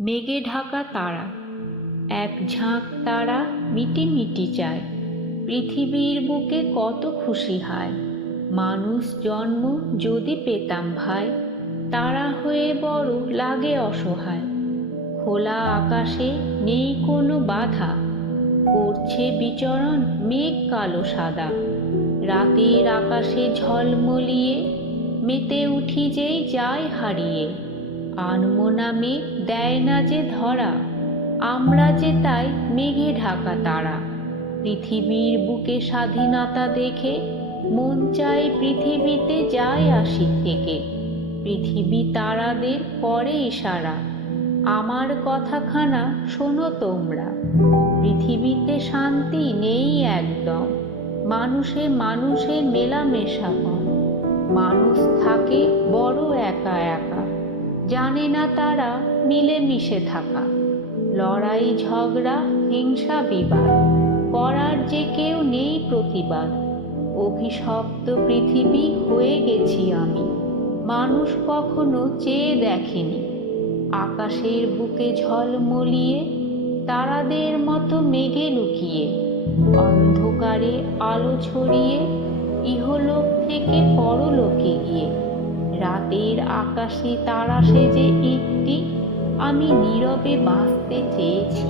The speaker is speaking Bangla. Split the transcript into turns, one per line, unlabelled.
মেঘে ঢাকা তারা। এক ঝাঁক তারা মিটি মিটি চায়। পৃথিবীর বুকে কত খুশি হয়। মানুষ জন্ম যদি পেতাম ভাই, তারা হয়ে বড় লাগে অসহায়। খোলা আকাশে নেই কোনো বাধা। করছে বিচরণ মেঘ কালো সাদা। রাতের আকাশে ঝলমলিয়ে, মেতে উঠি যেই যায় হারিয়ে। আনমোনা মেঘ দেয় না যে ধরা, আমরা যে তাই মেঘে ঢাকা তারা। পৃথিবীর বুকে স্বাধীনতা দেখে মন চাই পৃথিবীতে যায় আসি থেকে। পৃথিবী তারাদের পরে ইশারা, আমার কথাখানা শোনো তোমরা। পৃথিবীতে শান্তি নেই একদম, মানুষে মানুষে মেলামেশা কম। মানুষ থাকে বড় একা একা। জানে না তারা মিলেমিশে থাকা। লড়াই, ঝগড়া, হিংসা, বিবাদ করার যে কেউ নেই প্রতিবাদ। অভিশপ্ত পৃথিবী হয়ে গেছি আমি। মানুষ কখনো চেয়ে দেখেনি। আকাশের বুকে ঝলমলিয়ে তারাদের মতো মেঘে লুকিয়ে, অন্ধকারে আলো ছড়িয়ে, ইহলোক থেকে পরলোকে গিয়ে রাতের আকাশে তারা সেজে একটি আমি নীরবে বাঁচতে চেয়েছি।